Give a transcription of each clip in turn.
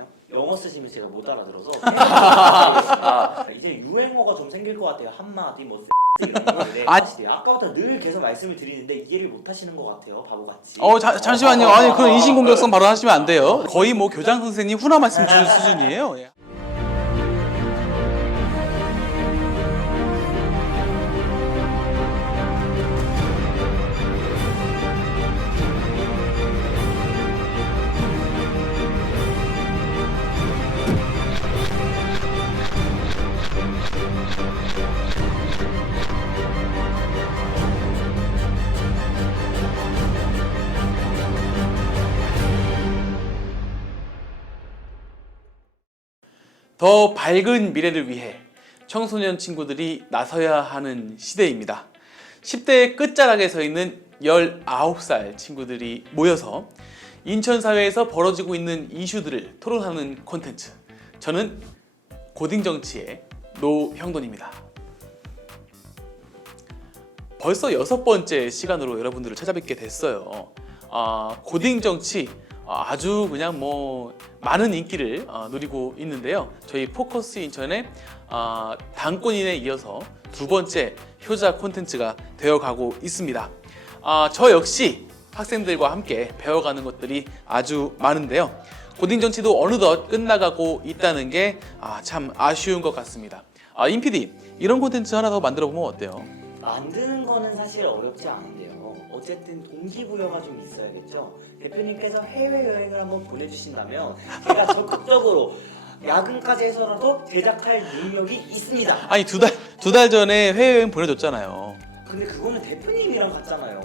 있거든요. 영어 쓰시면 제가 못 알아들어서 이제 유행어가 좀 생길 것 같아요. 한마디 뭐 이런 거인데 사실 아까부터 늘 계속 말씀을 드리는데 이해를 못 하시는 것 같아요. 바보같이. 잠시만요. 아니 그런 인신공격성 발언하시면 안 돼요. 거의 뭐 교장 선생님 훈화 말씀 주는 수준이에요. 예. 더 밝은 미래를 위해 청소년 친구들이 나서야 하는 시대입니다. 10대의 끝자락에 서 있는 19살 친구들이 모여서 인천 사회에서 벌어지고 있는 이슈들을 토론하는 콘텐츠. 저는 고딩정치의 노형돈입니다. 벌써 6번째 시간으로 여러분들을 찾아뵙게 됐어요. 고딩정치 아주 그냥 뭐 많은 인기를 누리고 있는데요. 저희 포커스 인천의 당권인에 이어서 2번째 효자 콘텐츠가 되어가고 있습니다. 저 역시 학생들과 함께 배워가는 것들이 아주 많은데요. 고딩정치도 어느덧 끝나가고 있다는 게 참 아쉬운 것 같습니다. 임 PD, 이런 콘텐츠 하나 더 만들어 보면 어때요? 만드는 거는 사실 어렵지 않은데요. 어쨌든 동기부여가 좀 있어야겠죠. 대표님께서 해외여행을 한번 보내주신다면 제가 적극적으로 야근까지 해서라도 제작할 능력이 있습니다. 아니 두 달 전에 해외여행 보내줬잖아요. 근데 그거는 대표님이랑 갔잖아요.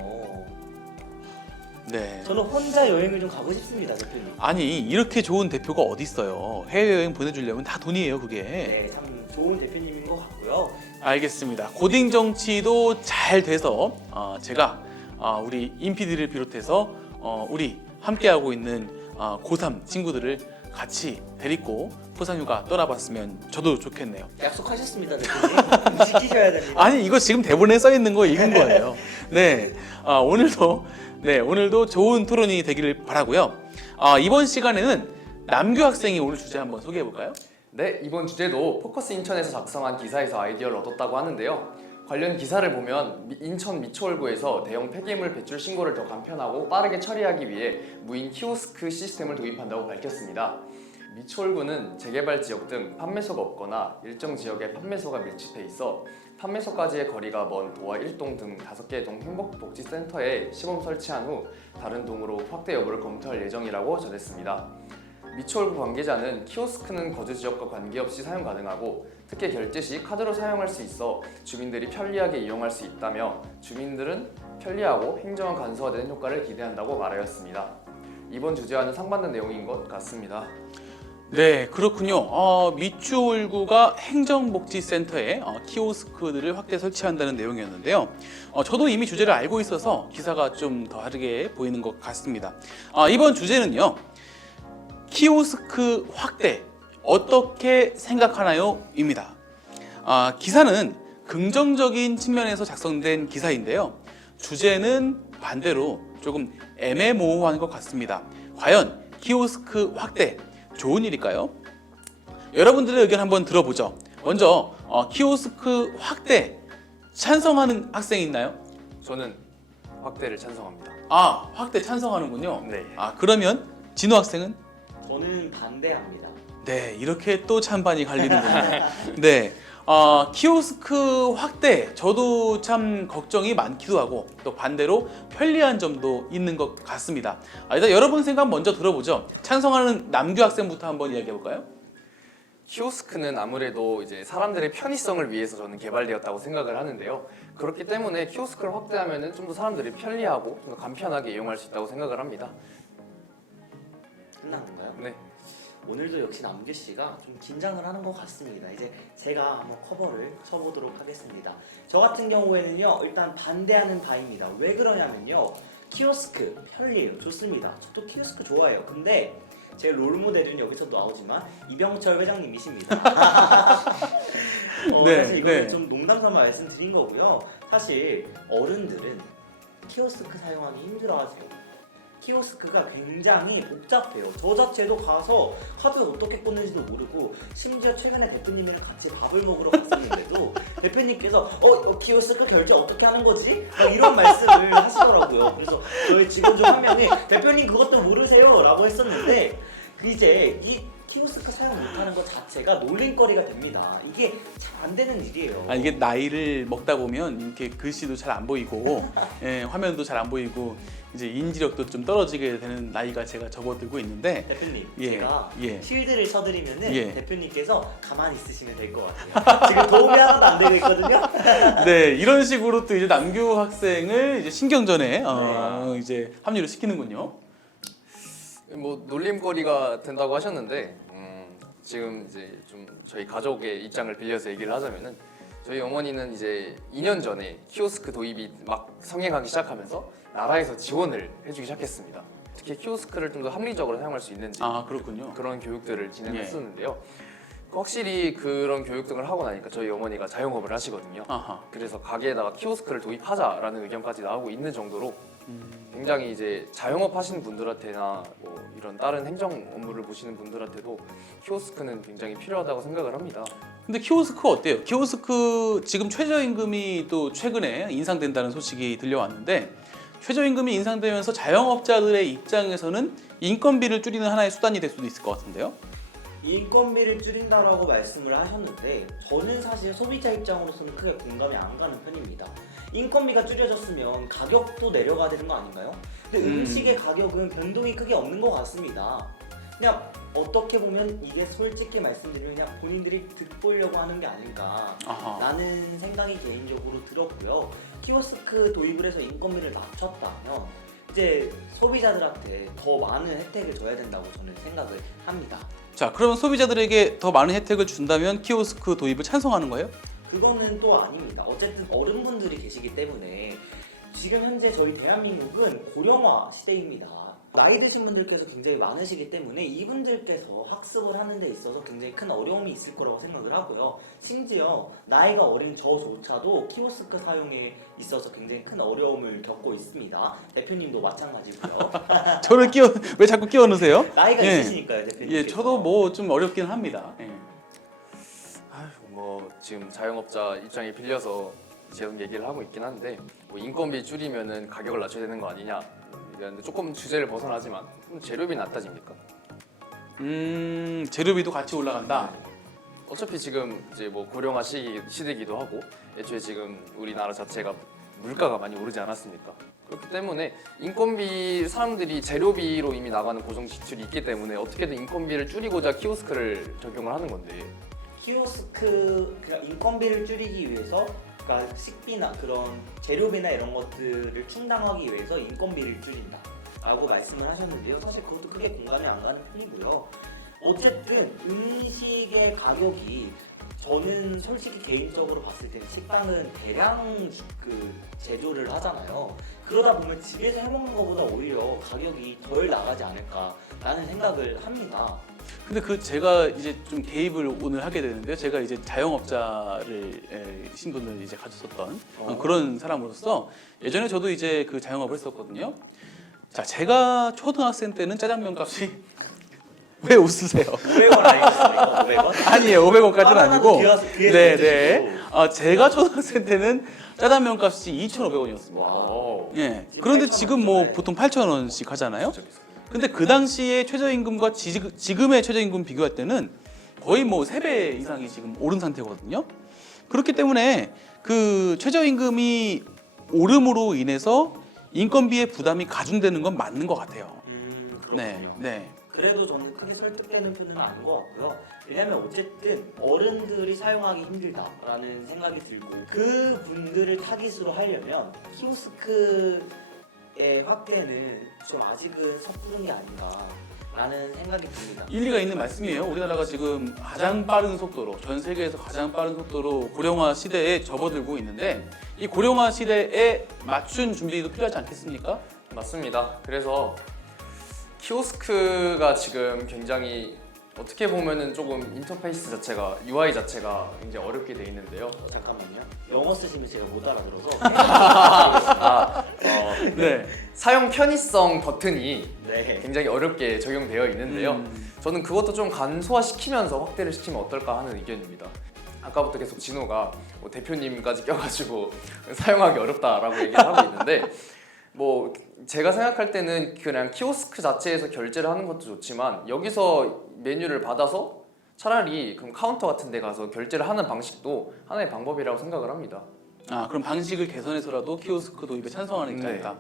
네. 저는 혼자 여행을 좀 가고 싶습니다, 대표님. 아니 이렇게 좋은 대표가 어디 있어요? 해외여행 보내주려면 다 돈이에요, 그게. 네, 참 좋은 대표님인 것 같고요. 알겠습니다. 고딩 정치도 잘 돼서 제가 우리 임PD를 비롯해서 우리 함께하고 있는 고3 친구들을 같이 데리고 포상휴가 떠나봤으면 저도 좋겠네요. 약속하셨습니다, 대표님. 지키셔야 됩니다. 아니 이거 지금 대본에 써 있는 거 읽은 거예요. 네, 오늘도 좋은 토론이 되기를 바라고요. 이번 시간에는 남규 학생이 오늘 주제 한번 소개해 볼까요? 네, 이번 주제도 포커스 인천에서 작성한 기사에서 아이디어를 얻었다고 하는데요. 관련 기사를 보면 인천 미추홀구에서 대형 폐기물 배출 신고를 더 간편하고 빠르게 처리하기 위해 무인 키오스크 시스템을 도입한다고 밝혔습니다. 미추홀구는 재개발 지역 등 판매소가 없거나 일정 지역에 판매소가 밀집해 있어 판매소까지의 거리가 먼 도와 1동 등 5개 동 행복복지센터에 시범 설치한 후 다른 동으로 확대 여부를 검토할 예정이라고 전했습니다. 미추홀구 관계자는 키오스크는 거주 지역과 관계없이 사용 가능하고 특히 결제 시 카드로 사용할 수 있어 주민들이 편리하게 이용할 수 있다며 주민들은 편리하고 행정안 간소화되는 효과를 기대한다고 말하였습니다. 이번 주제와는 상반된 내용인 것 같습니다. 네, 그렇군요. 미추홀구가 행정복지센터에 키오스크들을 확대 설치한다는 내용이었는데요. 저도 이미 주제를 알고 있어서 기사가 좀 더 다르게 보이는 것 같습니다. 이번 주제는요. 키오스크 확대 어떻게 생각하나요? 입니다. 기사는 긍정적인 측면에서 작성된 기사인데요. 주제는 반대로 조금 애매모호한 것 같습니다. 과연 키오스크 확대 좋은 일일까요? 여러분들의 의견 한번 들어보죠. 먼저 키오스크 확대 찬성하는 학생이 있나요? 저는 확대를 찬성합니다. 확대 찬성하는군요. 네. 그러면 진호 학생은? 저는 반대합니다. 네, 이렇게 또 찬반이 갈리는군요. 네, 키오스크 확대 저도 참 걱정이 많기도 하고 또 반대로 편리한 점도 있는 것 같습니다. 일단 여러분 생각 먼저 들어보죠. 찬성하는 남규 학생부터 한번 이야기해 볼까요? 키오스크는 아무래도 이제 사람들의 편의성을 위해서 저는 개발되었다고 생각을 하는데요. 그렇기 때문에 키오스크를 확대하면 좀 더 사람들이 편리하고 좀 더 간편하게 이용할 수 있다고 생각을 합니다. 끝난 건가요? 네. 오늘도 역시 남규 씨가 좀 긴장을 하는 것 같습니다. 이제 제가 한번 커버를 쳐보도록 하겠습니다. 저 같은 경우에는요, 일단 반대하는 바입니다. 왜 그러냐면요, 키오스크 편리해요, 좋습니다. 저도 키오스크 좋아해요. 근데 제 롤모델은 여기서 나오지만 이병철 회장님이십니다. 사실 이거는 좀 농담삼아 말씀드린 거고요. 사실 어른들은 키오스크 사용하기 힘들어하세요. 키오스크가 굉장히 복잡해요. 저 자체도 가서 카드 어떻게 꽂는지도 모르고, 심지어 최근에 대표님이랑 같이 밥을 먹으러 갔었는데도 대표님께서 키오스크 결제 어떻게 하는 거지? 막 이런 말씀을 하시더라고요. 그래서 저희 직원 중 한 명이 대표님 그것도 모르세요? 라고 했었는데, 이제 이 키오스크 사용 못하는 것 자체가 놀림거리가 됩니다. 이게 잘 안 되는 일이에요. 이게 나이를 먹다 보면 이렇게 글씨도 잘 안 보이고 예, 화면도 잘 안 보이고 이제 인지력도 좀 떨어지게 되는 나이가 제가 접어들고 있는데 대표님, 예, 제가 예. 쉴드를 쳐드리면은 예. 대표님께서 가만히 있으시면 될 것 같아요. 지금 도움이 하나도 안 되고 있거든요. 네, 이런 식으로 또 이제 남규 학생을 이제 신경전에 이제 합류를 시키는군요. 뭐 놀림거리가 된다고 하셨는데 지금 이제 좀 저희 가족의 입장을 빌려서 얘기를 하자면은 저희 어머니는 이제 2년 전에 키오스크 도입이 막 성행하기 시작하면서 나라에서 지원을 해주기 시작했습니다. 특히 키오스크를 좀 더 합리적으로 사용할 수 있는지 그렇군요. 그런 교육들을 진행했었는데요. 확실히 그런 교육 등을 하고 나니까 저희 어머니가 자영업을 하시거든요. 아하. 그래서 가게에다가 키오스크를 도입하자라는 의견까지 나오고 있는 정도로 굉장히 이제 자영업 하시는 분들한테나 뭐 이런 다른 행정 업무를 보시는 분들한테도 키오스크는 굉장히 필요하다고 생각을 합니다. 근데 키오스크 어때요? 키오스크 지금 최저임금이 또 최근에 인상된다는 소식이 들려왔는데 최저임금이 인상되면서 자영업자들의 입장에서는 인건비를 줄이는 하나의 수단이 될 수도 있을 것 같은데요? 인건비를 줄인다라고 말씀을 하셨는데, 저는 사실 소비자 입장으로서는 크게 공감이 안 가는 편입니다. 인건비가 줄여졌으면 가격도 내려가야 되는 거 아닌가요? 근데 음식의 가격은 변동이 크게 없는 것 같습니다. 그냥 어떻게 보면 이게 솔직히 말씀드리면 그냥 본인들이 득보려고 하는 게 아닌가 라는 생각이 개인적으로 들었고요. 키오스크 도입을 해서 인건비를 낮췄다면 이제 소비자들한테 더 많은 혜택을 줘야 된다고 저는 생각을 합니다. 자, 그러면 소비자들에게 더 많은 혜택을 준다면 키오스크 도입을 찬성하는 거예요? 그거는 또 아닙니다. 어쨌든 어른분들이 계시기 때문에 지금 현재 저희 대한민국은 고령화 시대입니다. 나이 드신 분들께서 굉장히 많으시기 때문에 이분들께서 학습을 하는 데 있어서 굉장히 큰 어려움이 있을 거라고 생각을 하고요. 심지어 나이가 어린 저조차도 키오스크 사용에 있어서 굉장히 큰 어려움을 겪고 있습니다. 대표님도 마찬가지고요. 저를 왜 자꾸 끼워 넣으세요? 나이가 예. 있으시니까요, 대표님. 예, 저도 뭐 좀 어렵긴 합니다. 예. 뭐 지금 자영업자 입장에 빌려서 지금 얘기를 하고 있긴 한데 뭐 인건비 줄이면은 가격을 낮춰야 되는 거 아니냐 이랬는데 조금 주제를 벗어나지만 재료비 낮아집니까? 재료비도 같이 올라간다. 어차피 지금 이제 뭐 고령화 시대기도 하고 애초에 지금 우리나라 자체가 물가가 많이 오르지 않았습니까? 그렇기 때문에 인건비 사람들이 재료비로 이미 나가는 고정 지출이 있기 때문에 어떻게든 인건비를 줄이고자 키오스크를 적용을 하는 건데 키오스크 그러니까 인건비를 줄이기 위해서, 그러니까 식비나 그런 재료비나 이런 것들을 충당하기 위해서 인건비를 줄인다 라고 말씀을 하셨는데요. 사실 그것도 크게 공감이 안 가는 편이고요. 어쨌든 음식의 가격이, 저는 솔직히 개인적으로 봤을 때는 식당은 대량 제조를 하잖아요. 그러다 보면 집에서 해먹는 것보다 오히려 가격이 덜 나가지 않을까라는 생각을 합니다. 근데 제가 이제 좀 개입을 오늘 하게 되는데요. 제가 이제 자영업자를 신분을 이제 가졌었던 그런 사람으로서 예전에 저도 이제 그 자영업을 했었거든요. 자, 제가 초등학생 때는 짜장면 값이 왜 웃으세요? 500원 아니겠습니까? 500원? 아니에요, 500원까지는 아니고. 네, 네. 제가 초등학생 때는 짜장면 값이 2,500원이었습니다. 예. 그런데 지금 뭐 보통 8,000원씩 하잖아요. 근데 그 당시에 최저임금과 지금의 최저임금 비교할 때는 거의 뭐 3배 이상이 지금 오른 상태거든요. 그렇기 때문에 그 최저임금이 오름으로 인해서 인건비의 부담이 가중되는 건 맞는 것 같아요. 그렇군요. 네. 그래도 저는 크게 설득되는 편은 아닌 것 같고요. 왜냐면 어쨌든 어른들이 사용하기 힘들다라는 생각이 들고, 그 분들을 타깃으로 하려면 키오스크의 확대는 좀 아직은 섣부른 게 아닌가라는 생각이 듭니다. 일리가 있는 말씀이에요. 우리나라가 지금 가장 빠른 속도로, 전 세계에서 가장 빠른 속도로 고령화 시대에 접어들고 있는데 이 고령화 시대에 맞춘 준비도 필요하지 않겠습니까? 맞습니다. 그래서 키오스크가 지금 굉장히 어떻게 보면은 조금 인터페이스 자체가 UI 자체가 굉장히 어렵게 돼 있는데요. 잠깐만요. 영어 쓰시면 제가 못 알아들어서 네. 사용 편의성 버튼이 네. 굉장히 어렵게 적용되어 있는데요. 저는 그것도 좀 간소화시키면서 확대를 시키면 어떨까 하는 의견입니다. 아까부터 계속 진호가 뭐 대표님까지 껴가지고 사용하기 어렵다라고 얘기를 하고 있는데 뭐 제가 생각할 때는 그냥 키오스크 자체에서 결제를 하는 것도 좋지만 여기서 메뉴를 받아서 차라리 그럼 카운터 같은 데 가서 결제를 하는 방식도 하나의 방법이라고 생각을 합니다. 아 그럼 방식을 개선해서라도 키오스크 도입에 찬성하는 입장이다. 네.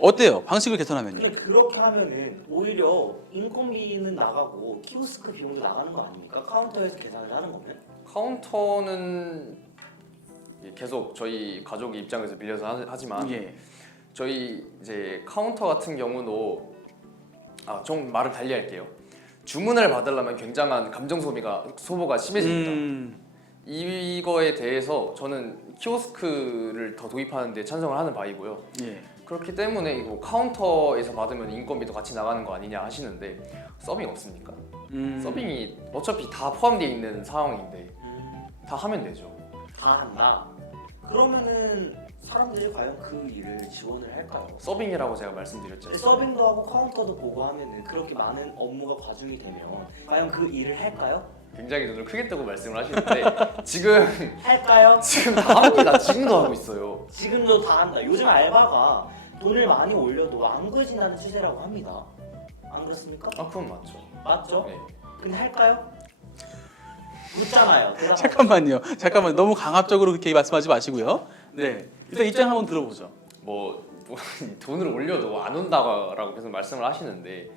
어때요? 방식을 개선하면요? 근데 그렇게 하면은 오히려 인건비는 나가고 키오스크 비용도 나가는 거 아닙니까? 카운터에서 계산을 하는 거면? 카운터는 계속 저희 가족의 입장에서 빌려서 하지만 예. 저희 이제 카운터 같은 경우도 좀 말을 달리 할게요. 주문을 받으려면 굉장한 감정 소모가 심해집니다. 이거에 대해서 저는 키오스크를 더 도입하는 데 찬성을 하는 바이고요. 예. 그렇기 때문에 이거 카운터에서 받으면 인건비도 같이 나가는 거 아니냐 하시는데 서빙 없습니까? 서빙이 어차피 다 포함되어 있는 상황인데 다 하면 되죠. 다 한다. 그러면은 사람들이 과연 그 일을 지원을 할까요? 서빙이라고 제가 말씀드렸죠. 근데 서빙도 하고 카운터도 보고 하면은 그렇게 많은 업무가 과중이 되면 과연 그 일을 할까요? 굉장히 눈을 크게 뜨고 말씀을 하시는데 지금 할까요? 다 합니다. 지금도 하고 있어요. 지금도 다 한다. 요즘 알바가 돈을 많이 올려도 안 구해진다는 추세라고 합니다. 안 그렇습니까? 그건 맞죠. 맞죠? 네. 근데 할까요? 묻잖아요. 대답. 잠깐만 너무 강압적으로 그렇게 말씀하지 마시고요. 네. 일단 입장 한번 들어보죠. 뭐 돈을 올려도 안 온다고 계속 말씀을 하시는데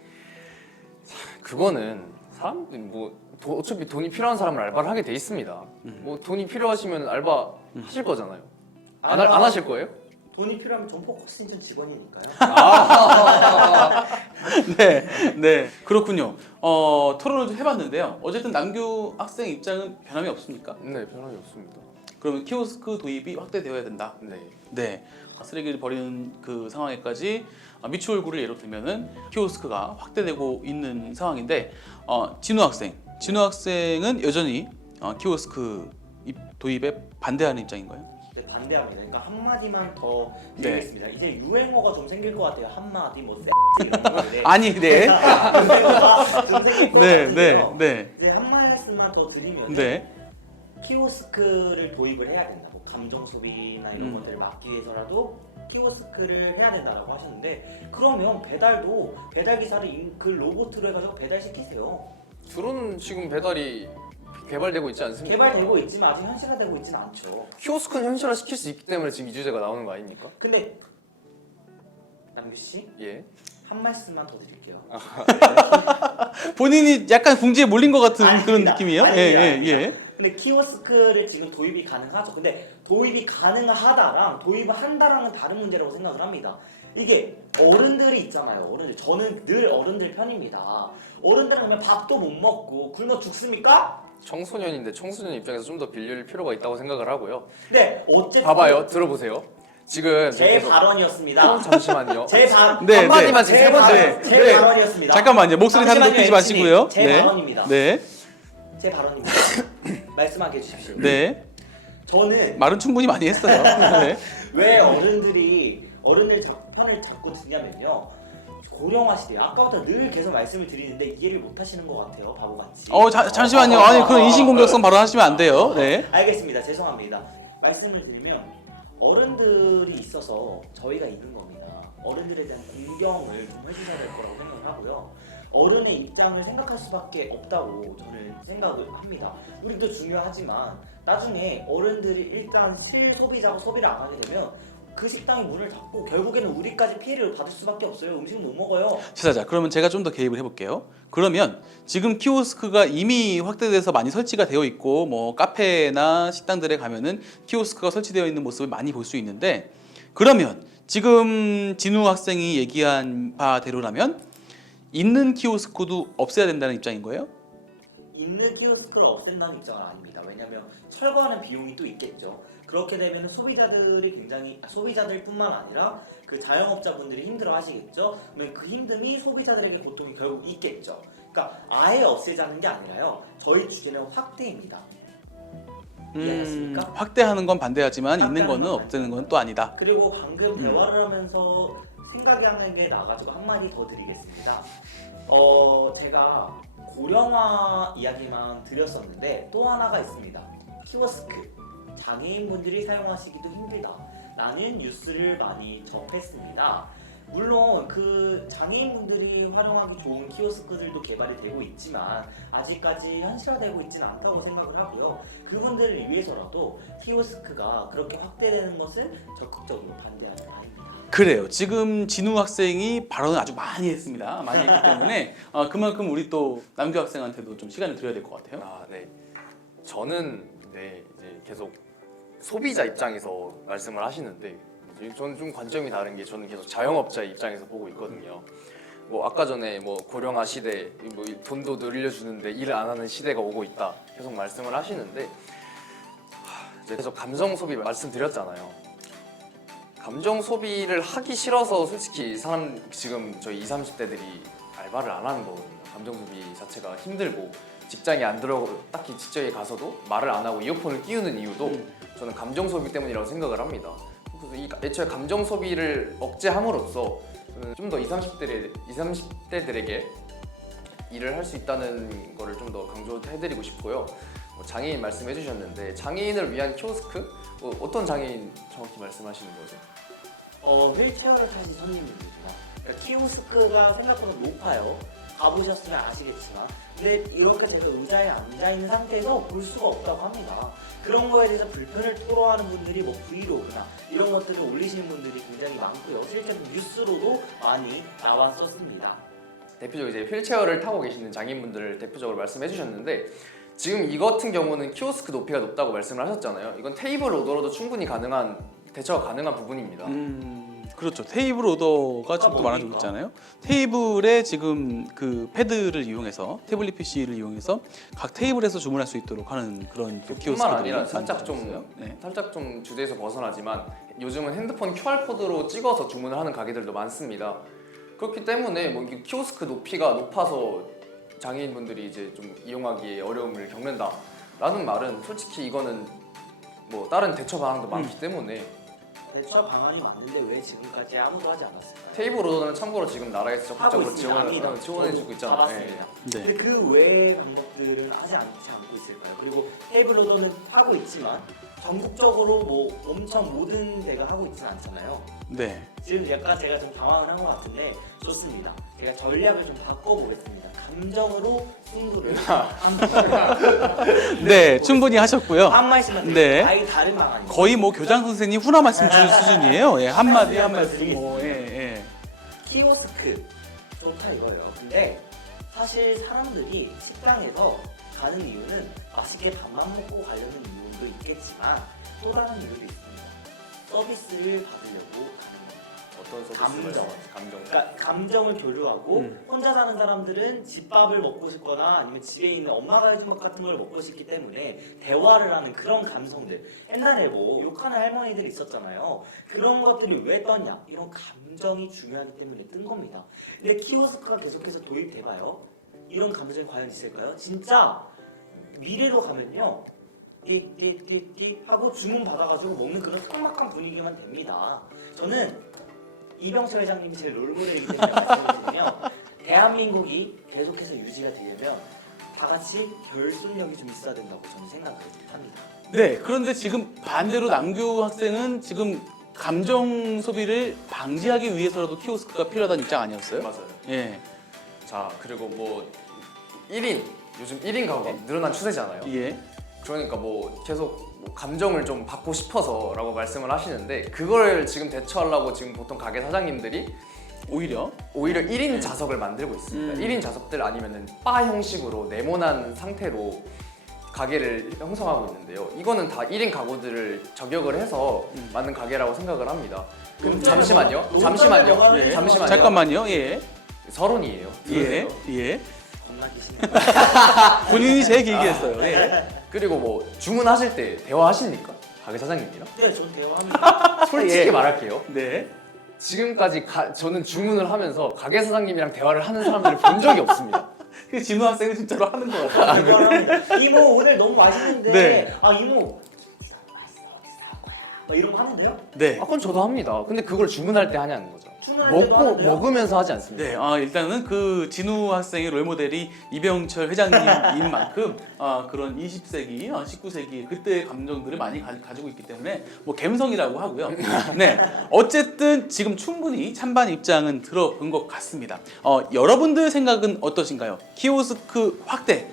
그거는 사람들이 어차피 돈이 필요한 사람은 알바를 하게 돼 있습니다. 뭐 돈이 필요하시면 알바 하실 거잖아요. 안 하실 거예요? 돈이 필요하면 전 포커스 인천 직원이니까요. 네, 네, 그렇군요. 토론을 좀 해봤는데요. 어쨌든 남규 학생 입장은 변함이 없습니까? 네, 변함이 없습니다. 그러면 키오스크 도입이 확대되어야 된다. 네. 네, 쓰레기를 버리는 그 상황에까지 미추홀구를 예로 들면은 키오스크가 확대되고 있는 상황인데 진우 학생은 여전히 키오스크 도입에 반대하는 입장인가요? 네, 반대합니다. 그러니까 한마디만 더 네. 드리겠습니다. 이제 유행어가 좀 생길 것 같아요. 한마디 뭐 이런 거인데 아니, 네, 유행어가 좀 생길 것 네, 같은데요. 네, 이제 한 말씀만 더 드리면 네. 키오스크를 도입을 해야 된다. 뭐 감정 소비나 이런 것들을 막기 위해서라도 키오스크를 해야 된다라고 하셨는데 그러면 배달 기사를 그 로봇으로 해가지고 배달시키세요. 드론 지금 배달이 개발되고 있지 않습니까? 개발되고 있지만 아직 현실화되고 있지는 않죠. 키오스크는 현실화 시킬 수 있기 때문에 지금 이 주제가 나오는 거 아닙니까? 근데 남규 씨, 예. 한 말씀만 더 드릴게요. 본인이 약간 궁지에 몰린 것 같은 아닙니다. 그런 느낌이에요? 아닙니다. 근데 키오스크를 지금 도입이 가능하죠. 근데 도입이 가능하다랑 도입을 한다랑은 다른 문제라고 생각을 합니다. 이게 어른들이 있잖아요. 어른들. 저는 늘 어른들 편입니다. 어른들은 그러면 밥도 못 먹고 굶어 죽습니까? 청소년인데 청소년 입장에서 좀 더 빌릴 필요가 있다고 생각을 하고요. 근데 어쨌든 봐봐요, 들어보세요. 지금 제 계속- 발언이었습니다. 잠시만요. 제 발 네, 한마디만 지금 세 번째. 제 발언이었습니다. 잠깐만요. 목소리 다들 높이지 잠시만요, 마시고요. 제 네. 발언입니다. 네, 제 발언입니다. 말씀하게 해주십시오. 네. 저는 말은 충분히 많이 했어요. 네. 왜 어른들 편을 자꾸 듣냐면요. 고령화 시대. 아까부터 늘 계속 말씀을 드리는데 이해를 못 하시는 것 같아요. 바보같이. 잠시만요. 아니 그런 인신공격성 발언하시면 안 돼요. 네. 알겠습니다. 죄송합니다. 말씀을 드리면 어른들이 있어서 저희가 있는 겁니다. 어른들에 대한 공경을 좀 해주셔야 될 거라고 생각을 하고요. 어른의 입장을 생각할 수밖에 없다고 저는 생각을 합니다. 우리도 중요하지만 나중에 어른들이 일단 실소비자고 소비를 안 하게 되면 그 식당이 문을 닫고 결국에는 우리까지 피해를 받을 수밖에 없어요. 음식을 못 먹어요. 자, 그러면 제가 좀 더 개입을 해볼게요. 그러면 지금 키오스크가 이미 확대돼서 많이 설치가 되어 있고 뭐 카페나 식당들에 가면은 키오스크가 설치되어 있는 모습을 많이 볼 수 있는데 그러면 지금 진우 학생이 얘기한 바대로라면 있는 키오스크도 없애야 된다는 입장인 거예요? 있는 키오스크를 없앤다는 입장은 아닙니다. 왜냐하면 철거하는 비용이 또 있겠죠. 그렇게 되면 소비자들뿐만 아니라 그 자영업자분들이 힘들어하시겠죠. 그러면 그 힘듦이 소비자들에게 고통이 결국 있겠죠. 그러니까 아예 없애자는 게 아니라요. 저희 주제는 확대입니다. 이해하셨습니까? 확대하는 건 반대하지만 있는 거는 건 없애는 건 또 아니다. 그리고 방금 대화를 하면서 생각이 한 게 나가지고 한마디 더 드리겠습니다. 제가 고령화 이야기만 드렸었는데 또 하나가 있습니다. 키오스크. 장애인분들이 사용하시기도 힘들다 라는 뉴스를 많이 접했습니다. 물론 그 장애인분들이 활용하기 좋은 키오스크들도 개발이 되고 있지만 아직까지 현실화되고 있지는 않다고 생각을 하고요. 그분들을 위해서라도 키오스크가 그렇게 확대되는 것을 적극적으로 반대하는 바입니다. 그래요. 지금 진우 학생이 발언을 아주 많이 했습니다. 많이 했기 때문에 그만큼 우리 또 남규 학생한테도 좀 시간을 드려야 될 것 같아요. 아, 네. 저는 이제 계속 소비자 입장에서 말씀을 하시는데 저는 좀 관점이 다른 게 저는 계속 자영업자의 입장에서 보고 있거든요. 뭐 아까 전에 뭐 고령화 시대, 뭐 돈도 늘려주는데 일을 안 하는 시대가 오고 있다 계속 말씀을 하시는데 이제 계속 감정 소비 말씀드렸잖아요. 감정 소비를 하기 싫어서 솔직히 지금 저희 20, 30대들이 알바를 안 하는 거거든요. 감정 소비 자체가 힘들고 직장에 안 들어가고 딱히 직장에 가서도 말을 안 하고 이어폰을 끼우는 이유도 저는 감정 소비 때문이라고 생각을 합니다. 그래서 애초에 감정 소비를 억제함으로써 좀 더 20, 30대들에게 일을 할 수 있다는 거를 좀 더 강조해드리고 싶고요. 장애인 말씀해 주셨는데 장애인을 위한 키오스크? 어떤 장애인 정확히 말씀하시는 거죠? 휠체어를 타신 손님들입니다. 그러니까 키오스크가 생각보다 높아요. 가보셨으면 아시겠지만 근데 이렇게 제가 의자에 앉아있는 상태에서 볼 수가 없다고 합니다. 그런 거에 대해서 불편을 토로하는 분들이 뭐 브이로그나 이런 것들을 올리시는 분들이 굉장히 많고요. 실제로 뉴스로도 많이 나왔었습니다. 대표적으로 이제 휠체어를 타고 계시는 장애인분들을 대표적으로 말씀해 주셨는데 지금 이 같은 경우는 키오스크 높이가 높다고 말씀을 하셨잖아요. 이건 테이블 오더로도 충분히 대처가 가능한 부분입니다. 그렇죠. 테이블 오더가 지금 또 많아지고 있잖아요. 테이블에 지금 그 패드를 이용해서 태블릿 PC를 이용해서 각 테이블에서 주문할 수 있도록 하는 그런 또 키오스크들이 뿐만 아니라 살짝 있어요. 좀 주제에서 벗어나지만 요즘은 핸드폰 QR 코드로 찍어서 주문을 하는 가게들도 많습니다. 그렇기 때문에 뭐 키오스크 높이가 높아서 장애인분들이 이제 좀 이용하기에 어려움을 겪는다라는 말은 솔직히 이거는 뭐 다른 대처 방안도 많기 때문에 대처 방안이 맞는데 왜 지금까지 아무도 하지 않았을까요? 테이블 오더는 참고로 지금 나라에서 적극적으로 지원해주고 있잖아요. 잡았습니다. 네. 근데 그 외의 방법들은 하지 않고 있을까요? 그리고 테이블 오더는 하고 있지만 전국적으로 뭐 엄청 모든 데가 하고 있지는 않잖아요. 네. 지금 약간 제가 좀 당황을 한 것 같은데 좋습니다. 제가 전략을 좀 바꿔보겠습니다. 감정으로 승부를 네, 충분히 하셨고요. 한 말씀만 네. 드릴게요. 아예 다른 방안입니다. 거의 뭐 교장 선생님 훈화 말씀 주는 수준이에요. 예, 한마디 한 말씀. 키오스크 좋다 이거예요. 근데 사실 사람들이 식당에서 가는 이유는 맛있게 밥만 먹고 가려는 이유도 있겠지만 또 다른 이유도 있습니다. 서비스를 받으려고 가는 겁니다. 어떤 서비스? 감정. 그러니까 감정을 교류하고 혼자 사는 사람들은 집밥을 먹고 싶거나 아니면 집에 있는 엄마가 해준 것 같은 걸 먹고 싶기 때문에 대화를 하는 그런 감성들. 옛날에 뭐 욕하는 할머니들이 있었잖아요. 그런 것들이 왜 떴냐? 이런 감정이 중요하기 때문에 뜬 겁니다. 근데 키오스크가 계속해서 도입돼봐요. 이런 감정이 과연 있을까요? 진짜 미래로 가면요. 띠띠띠띠 하고 주문 받아가지고 먹는 그런 삭막한 분위기만 됩니다. 저는 이병철 회장님이 제 롤모델이기 때문에 말씀드리면 대한민국이 계속해서 유지가 되려면 다 같이 결속력이 좀 있어야 된다고 저는 생각을 합니다. 네, 그런데 지금 반대로 남규 학생은 지금 감정 소비를 방지하기 위해서라도 키오스크가 필요하다는 입장 아니었어요? 맞아요. 예. 자 그리고 뭐 1인 요즘 1인 가구가 늘어난 추세잖아요. 예. 그러니까 뭐 계속 뭐 감정을 좀 받고 싶어서라고 말씀을 하시는데 그걸 지금 대처하려고 지금 보통 가게 사장님들이 오히려 1인 자석을 만들고 있습니다. 1인 자석들 아니면은 바 형식으로 네모난 상태로 가게를 형성하고 있는데요. 이거는 다 1인 가구들을 저격을 해서 만든 가게라고 생각을 합니다. 그럼 잠시만요. 예. 잠깐만요. 예. 서론이에요. 예. 예. 겁나 기시네. 본인이 제일 길게 했어요. 예. 그리고 뭐 주문하실 때 대화하십니까? 가게 사장님이랑? 네, 전 대화합니다. 솔직히 예. 말할게요. 네. 지금까지 저는 주문을 하면서 가게 사장님이랑 대화를 하는 사람들을 본 적이 없습니다. 그 진우 학생은 진짜로 하는 것 같아요. 이거는 이모 오늘 너무 맛있는데 네. 아 이모 김치전 맛있어 어디서 나온 거야? 막 이런 거 하는데요? 네. 그건 저도 합니다. 근데 그걸 주문할 때 하냐는 거죠. 주문할 때도 하는데요? 먹으면서 하지 않습니다. 네, 일단은 그 진우 학생의 롤모델이 이병철 회장님인 만큼 그런 20세기, 19세기 그때의 감정들을 많이 가지고 있기 때문에 뭐 감성이라고 하고요. 네, 어쨌든 지금 충분히 찬반 입장은 들어본 것 같습니다. 여러분들 생각은 어떠신가요? 키오스크 확대.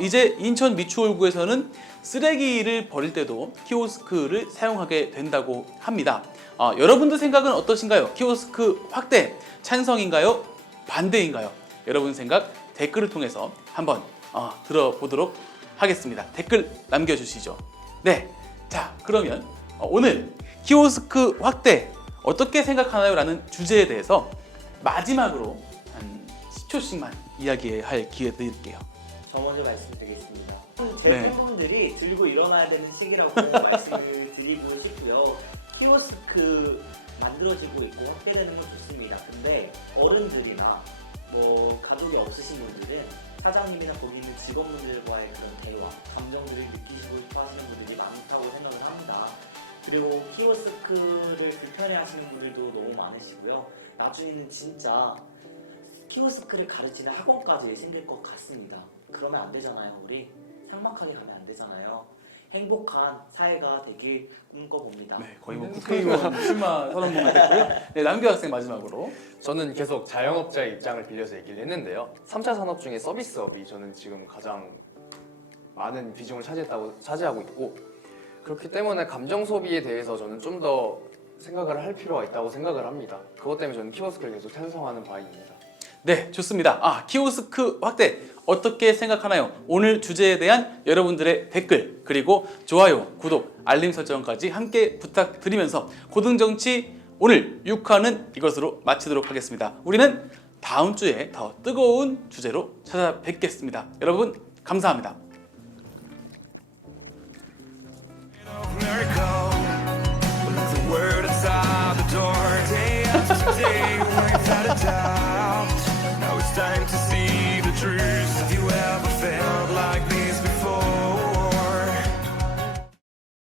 이제 인천 미추홀구에서는 쓰레기를 버릴 때도 키오스크를 사용하게 된다고 합니다. 여러분들 생각은 어떠신가요? 키오스크 확대 찬성인가요? 반대인가요? 여러분 생각 댓글을 통해서 한번 들어보도록 하겠습니다. 댓글 남겨주시죠. 네, 자 그러면 오늘 키오스크 확대 어떻게 생각하나요? 라는 주제에 대해서 마지막으로 한 10초씩만 이야기할 기회 드릴게요. 저 먼저 말씀드리겠습니다. 네. 제품들이 들고 일어나야 되는 시기라고 말씀을 드리고 싶고요. 키오스크 만들어지고 있고 확대되는 건 좋습니다. 근데 어른들이나 뭐 가족이 없으신 분들은 사장님이나 거기 있는 직원분들과의 그런 대화, 감정들을 느끼시고 싶어 하시는 분들이 많다고 생각을 합니다. 그리고 키오스크를 불편해하시는 분들도 너무 많으시고요. 나중에는 진짜 키오스크를 가르치는 학원까지 생길 것 같습니다. 그러면 안 되잖아요. 우리 삭막하게 가면 안 되잖아요. 행복한 사회가 되길 꿈꿔봅니다. 네, 거의 뭐 국회의원 출마 선언문가 됐고요. 네, 남규 학생 마지막으로. 저는 계속 자영업자의 입장을 빌려서 얘기를 했는데요. 3차 산업 중에 서비스업이 저는 지금 가장 많은 비중을 차지하고 있고 그렇기 때문에 감정 소비에 대해서 저는 좀 더 생각을 할 필요가 있다고 생각을 합니다. 그것 때문에 저는 키오스크를 계속 찬성하는 바입니다. 네, 좋습니다. 키오스크 확대 어떻게 생각하나요? 오늘 주제에 대한 여러분들의 댓글 그리고 좋아요, 구독, 알림 설정까지 함께 부탁드리면서 고등정치 오늘 6화는 이것으로 마치도록 하겠습니다. 우리는 다음 주에 더 뜨거운 주제로 찾아뵙겠습니다. 여러분 감사합니다. Let it go. But the word inside the door. Day after day, we're out of time.